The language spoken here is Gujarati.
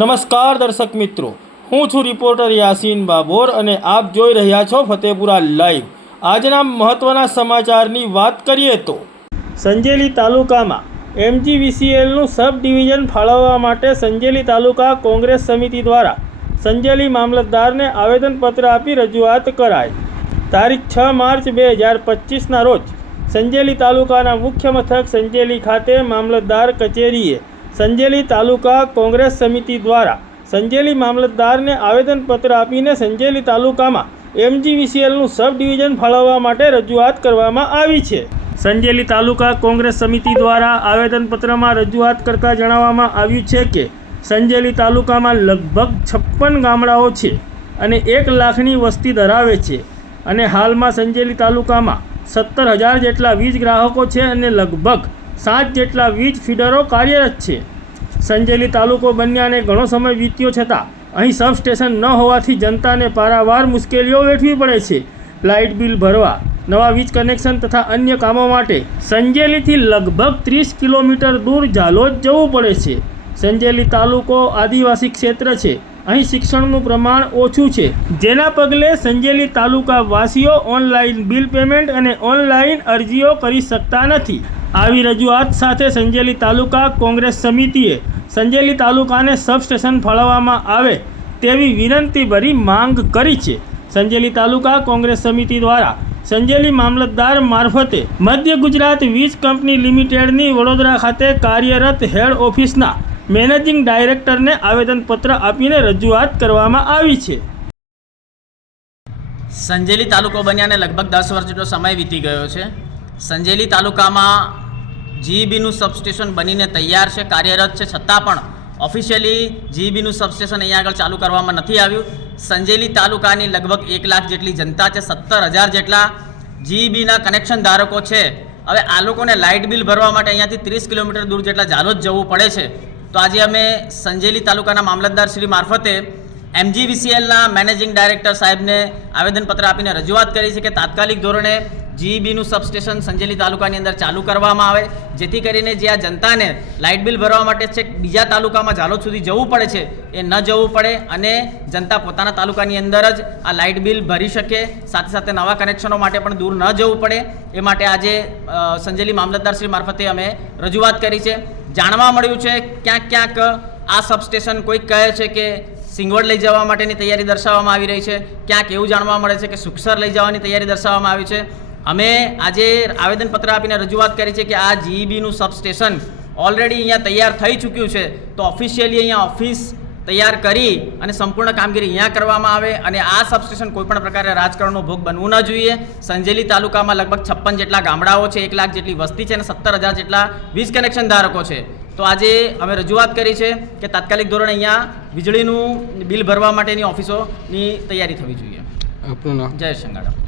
નમસ્કાર દર્શક મિત્રો, હું છું રિપોર્ટર યાસીન બાબોર અને આપ જોઈ રહ્યા છો ફતેપુરા લાઈવ। આજના મહત્વના સમાચારની વાત કરીએ તો સંજેલી તાલુકામાં MGVCLનું સબ ડિવિઝન ફાળવવા માટે સંજેલી તાલુકા કોંગ્રેસ સમિતિ દ્વારા સંજેલી મામલતદારને આવેદનપત્ર આપી રજૂઆત કરાઈ। તારીખ 6 માર્ચ 2025ના રોજ સંજેલી તાલુકાના મુખ્ય મથક સંજેલી ખાતે મામલતદાર કચેરીએ સંજેલી તાલુકા કોંગ્રેસ સમિતિ દ્વારા સંજેલી મામલતદારને આવેદનપત્ર આપીને સંજેલી તાલુકામાં MGVCLનું સબ ડિવિઝન ફાળવવા માટે રજૂઆત કરવામાં આવી છે। સંજેલી તાલુકા કોંગ્રેસ સમિતિ દ્વારા આવેદનપત્રમાં રજૂઆત કરતા જણાવવામાં આવ્યું છે કે સંજેલી તાલુકામાં લગભગ 56 ગામડાઓ છે અને 1 લાખની વસ્તી ધરાવે છે અને હાલમાં સંજેલી તાલુકામાં 17,000 જેટલા વીજ ગ્રાહકો છે અને લગભગ 7 જેટલા વીજ ફીડરો કાર્યરત છે। સંજેલી તાલુકો બન્યાને ઘણો સમય વીત્યો છતાં અહીં સબસ્ટેશન ન હોવાથી જનતાને પારાવાર મુશ્કેલીઓ વેઠવી પડે છે। લાઇટ બિલ ભરવા, નવા વીજ કનેક્શન તથા અન્ય કામો માટે સંજેલીથી લગભગ 30 કિલોમીટર દૂર ઝાલોદ જવું પડે છે। સંજેલી તાલુકો આદિવાસી ક્ષેત્ર છે, અહીં શિક્ષણનું પ્રમાણ ઓછું છે, જેના પગલે સંજેલી તાલુકા વાસીઓ ઓનલાઈન બિલ પેમેન્ટ અને ઓનલાઈન અરજીઓ કરી શકતા નથી। આવી રજૂઆત સાથે સંજેલી તાલુકા કોંગ્રેસ સમિતિએ સંજેલી તાલુકાને સબસ્ટેશન ફાળવવામાં આવે તેવી વિનંતીભરી માંગ કરી છે। સંજેલી તાલુકા કોંગ્રેસ સમિતિ દ્વારા સંજેલી મામલતદાર મારફતે મધ્ય ગુજરાત વીજ કંપની લિમિટેડની વડોદરા ખાતે કાર્યરત હેડ ઓફિસના મેનેજિંગ ડાયરેક્ટરને આવેદનપત્ર આપીને રજૂઆત કરવામાં આવી છે। સંજેલી તાલુકો બન્યાને લગભગ 10 વર્ષ જેટલો સમય વીતી ગયો છે। સંજેલી તાલુકામાં GEBનું સબસ્ટેશન બનીને તૈયાર છે, કાર્યરત છે, છતાં પણ ઓફિશિયલી GEBનું સબસ્ટેશન અહીંયા આગળ ચાલુ કરવામાં નથી આવ્યું। સંજેલી તાલુકાની લગભગ 1 લાખ જેટલી જનતા છે, 17,000 જેટલા GEBના કનેક્શન ધારકો છે। હવે આ લોકોને લાઇટ બિલ ભરવા માટે અહીંયાથી 30 કિલોમીટર દૂર જેટલા ઝાલોદ જવું પડે છે। તો આજે અમે સંજેલી તાલુકાના મામલતદાર શ્રી મારફતે MGVCLના મેનેજિંગ ડાયરેક્ટર સાહેબને આવેદનપત્ર આપીને રજૂઆત કરી છે કે તાત્કાલિક ધોરણે GEBનું સબસ્ટેશન સંજેલી તાલુકાની અંદર ચાલુ કરવામાં આવે, જેથી કરીને જે આ જનતાને લાઇટ બિલ ભરવા માટે છે બીજા તાલુકામાં ઝાલોદ સુધી જવું પડે છે એ ન જવું પડે અને જનતા પોતાના તાલુકાની અંદર જ આ લાઇટ બિલ ભરી શકે, સાથે સાથે નવા કનેક્શનો માટે પણ દૂર ન જવું પડે એ માટે આજે સંજેલી મામલતદાર શ્રી મારફતે અમે રજૂઆત કરી છે। જાણવા મળ્યું છે ક્યાંક આ સબસ્ટેશન કોઈક કહે છે કે સિંગવડ લઈ જવા માટેની તૈયારી દર્શાવવામાં આવી રહી છે, ક્યાંક એવું જાણવા મળે છે કે સુખસર લઈ જવાની તૈયારી દર્શાવવામાં આવી છે। અમે આજે આવેદનપત્ર આપીને રજૂઆત કરી છે કે આ GEBનું સબસ્ટેશન ઓલરેડી અહીંયા તૈયાર થઈ ચૂક્યું છે, તો ઓફિશિયલી અહીંયા ઓફિસ તૈયાર કરી અને સંપૂર્ણ કામગીરી અહીંયા કરવામાં આવે અને આ સબસ્ટેશન કોઈપણ પ્રકારે રાજકારણનો ભોગ બનવું ન જોઈએ। સંજેલી તાલુકામાં લગભગ 56 જેટલા ગામડાઓ છે, 1 લાખ જેટલી વસ્તી છે અને 17,000 જેટલા વીજ કનેક્શન ધારકો છે। તો આજે અમે રજૂઆત કરી છે કે તાત્કાલિક ધોરણે અહીંયા વીજળીનું બિલ ભરવા માટેની ઓફિસોની તૈયારી થવી જોઈએ। આપનું નામ? જય સંગાડા।